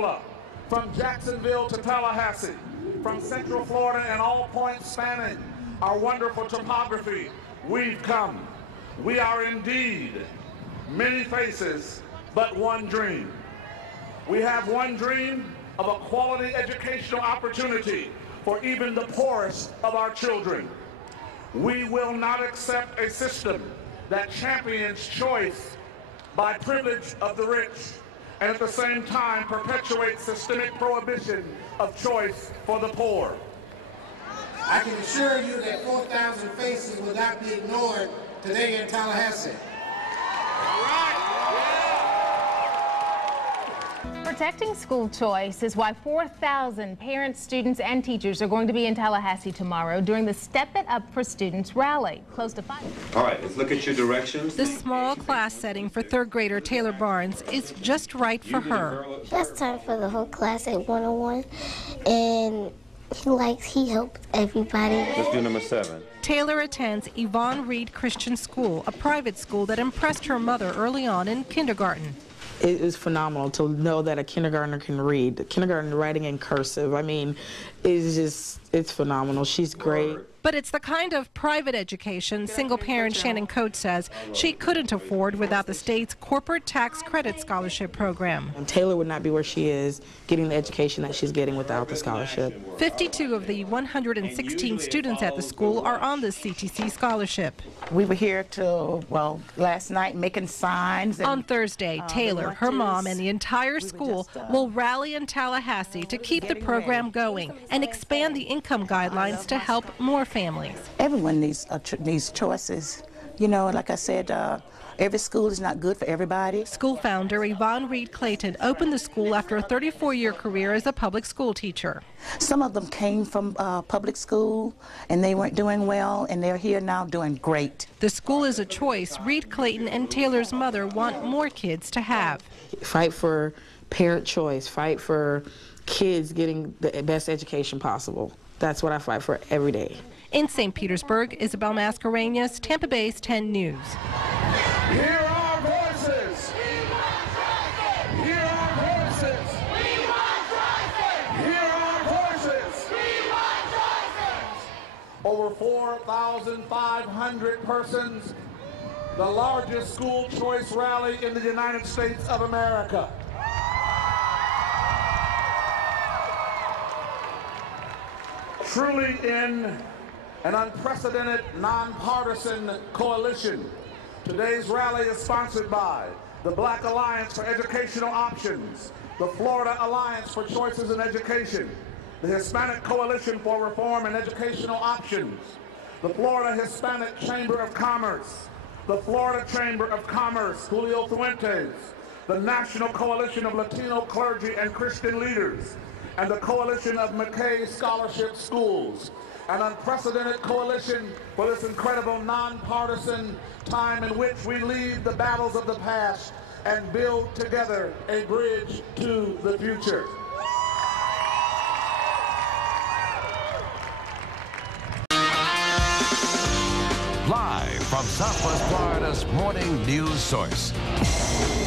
Pensacola, from Jacksonville to Tallahassee, from Central Florida and all points spanning our wonderful topography, we've come. We are indeed many faces, but one dream. We have one dream of a quality educational opportunity for even the poorest of our children. We will not accept a system that champions choice by privilege of the rich and at the same time perpetuates systemic prohibition of choice for the poor. I can assure you that 4,000 faces will not be ignored today in Tallahassee. All right. Protecting school choice is why 4,000 parents, students, and teachers are going to be in Tallahassee tomorrow during the Step It Up for Students rally. Close to 5. All right, let's look at your directions. The small class setting for third grader Taylor Barnes is just right for her. Best time for the whole class at 101, and he helps everybody. Let's do number 7. Taylor attends Yvonne Reed Christian School, a private school that impressed her mother early on in kindergarten. It is phenomenal to know that a kindergartner can read. Kindergarten writing in cursive, I mean, it's phenomenal. She's great. But it's the kind of private education single parent Shannon Coates says she couldn't afford without the state's corporate tax credit scholarship program. And Taylor would not be where she is getting the education that she's getting without the scholarship. 52 of the 116 students at the school are on the CTC scholarship. We were here till, well, last night making signs. On Thursday, Taylor, her mom, and the entire school will rally in Tallahassee to keep the program going and expand the income guidelines to help more families. Everyone needs choices. You know, like I said, every school is not good for everybody. School founder Yvonne Reed Clayton opened the school after a 34-year career as a public school teacher. Some of them came from public school and they weren't doing well, and they're here now doing great. The school is a choice Reed Clayton and Taylor's mother want more kids to have. Fight for parent choice, fight for kids getting the best education possible. That's what I fight for every day. In St. Petersburg, Isabel Mascareñas, Tampa Bay's 10 News. Hear our voices. We want choices. Hear our voices. We want choices. Hear our voices. We want choices. Over 4,500 persons, the largest school choice rally in the United States of America. Truly in an unprecedented nonpartisan coalition. Today's rally is sponsored by the Black Alliance for Educational Options, the Florida Alliance for Choices in Education, the Hispanic Coalition for Reform and Educational Options, the Florida Hispanic Chamber of Commerce, the Florida Chamber of Commerce, Julio Fuentes, the National Coalition of Latino Clergy and Christian Leaders, and the Coalition of McKay Scholarship Schools. An unprecedented coalition for this incredible nonpartisan time in which we leave the battles of the past and build together a bridge to the future. Live from Southwest Florida's morning news source.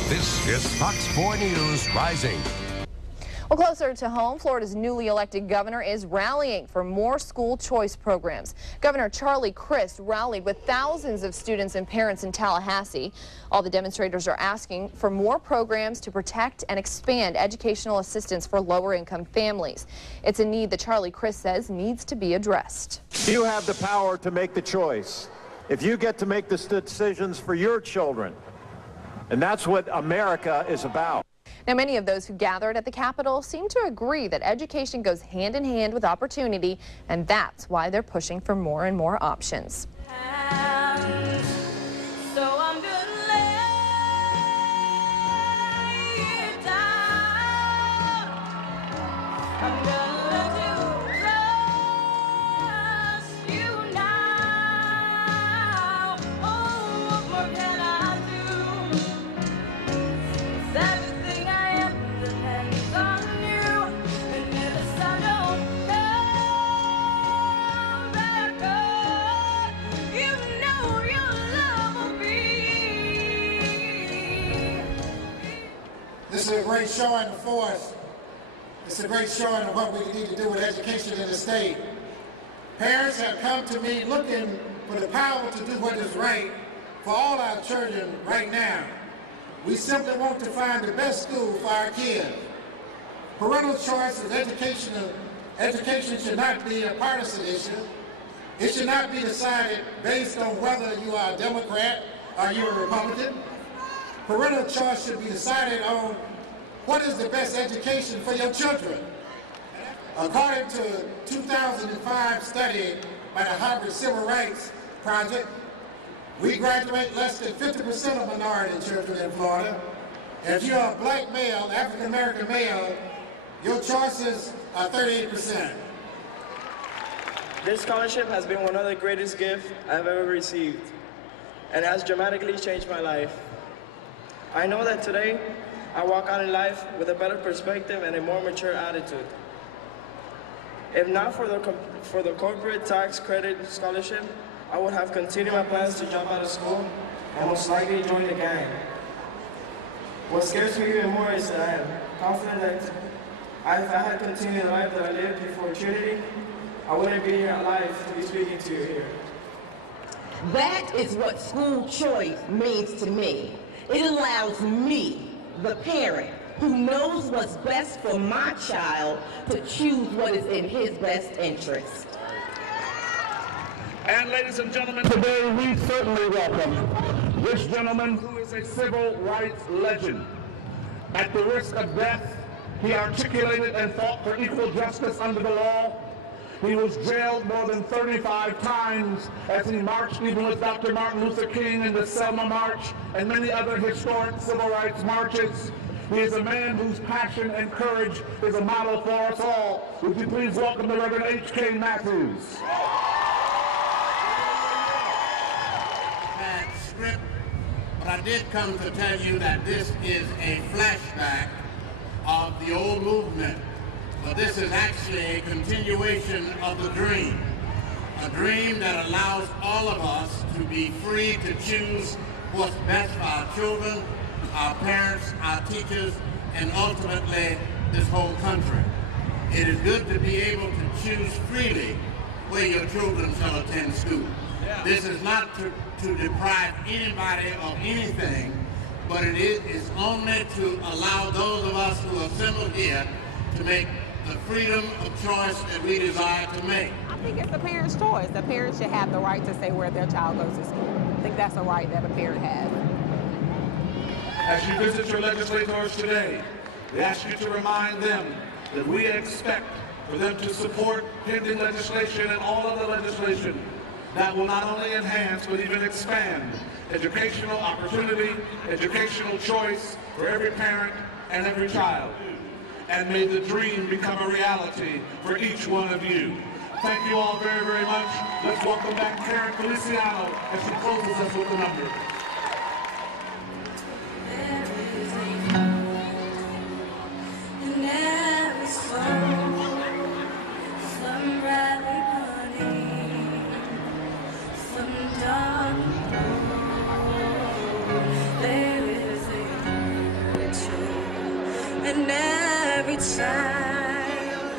This is Fox 4 News Rising. Well, closer to home, Florida's newly elected governor is rallying for more school choice programs. Governor Charlie Crist rallied with thousands of students and parents in Tallahassee. All the demonstrators are asking for more programs to protect and expand educational assistance for lower-income families. It's a need that Charlie Crist says needs to be addressed. You have the power to make the choice. If you get to make the decisions for your children, and that's what America is about. Now, many of those who gathered at the Capitol seem to agree that education goes hand in hand with opportunity, and that's why they're pushing for more and more options. This is a great showing for us It's a great showing of what we need to do with education in the state. Parents have come to me looking for the power to do what is right for all our children right now. We simply want to find the best school for our kids. Parental choice is education should not be a partisan issue. It should not be decided based on whether you are a Democrat or you're a Republican. Parental choice should be decided on what is the best education for your children. According to a 2005 study by the Harvard Civil Rights Project, we graduate less than 50% of minority children in Florida. And if you're a black male, African-American male, your choices are 38%. This scholarship has been one of the greatest gifts I've ever received and has dramatically changed my life. I know that today I walk out in life with a better perspective and a more mature attitude. If not for the corporate tax credit scholarship, I would have continued my plans to drop out of school and most likely join the gang. What scares me even more is that I am confident that if I had continued the life that I lived before Trinity, I wouldn't be here alive to be speaking to you here. That is what school choice means to me. It allows me, the parent, who knows what's best for my child, to choose what is in his best interest. And ladies and gentlemen, today we certainly welcome this gentleman who is a civil rights legend. At the risk of death, he articulated and fought for equal justice under the law. He was jailed more than 35 times as he marched even with Dr. Martin Luther King in the Selma March and many other historic civil rights marches. He is a man whose passion and courage is a model for us all. Would you please welcome the Reverend H.K. Matthews. Bad script, but I did come to tell you that this is a flashback of the old movement. But this is actually a continuation of the dream. A dream that allows all of us to be free to choose what's best for our children, our parents, our teachers, and ultimately this whole country. It is good to be able to choose freely where your children shall attend school. This is not to deprive anybody of anything, but it is only to allow those of us who are assembled here to make the freedom of choice that we desire to make. I think it's the parent's choice. The parent should have the right to say where their child goes to school. I think that's a right that a parent has. As you visit your legislators today, we ask you to remind them that we expect for them to support pending legislation and all other legislation that will not only enhance but even expand educational opportunity, educational choice for every parent and every child. And may the dream become a reality for each one of you. Thank you all very, very much. Let's welcome back Karen Feliciano as she closes us with the number. And every child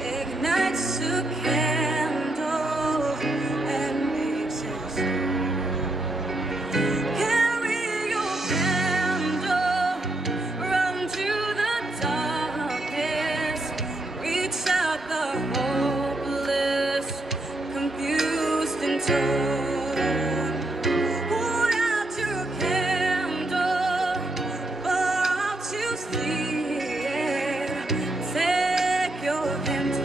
ignites a candle and makes it so. Carry your candle, run to the darkness, reach out the hopeless, confused and torn. Hold out your candle, pour out your sleep. Take your candle.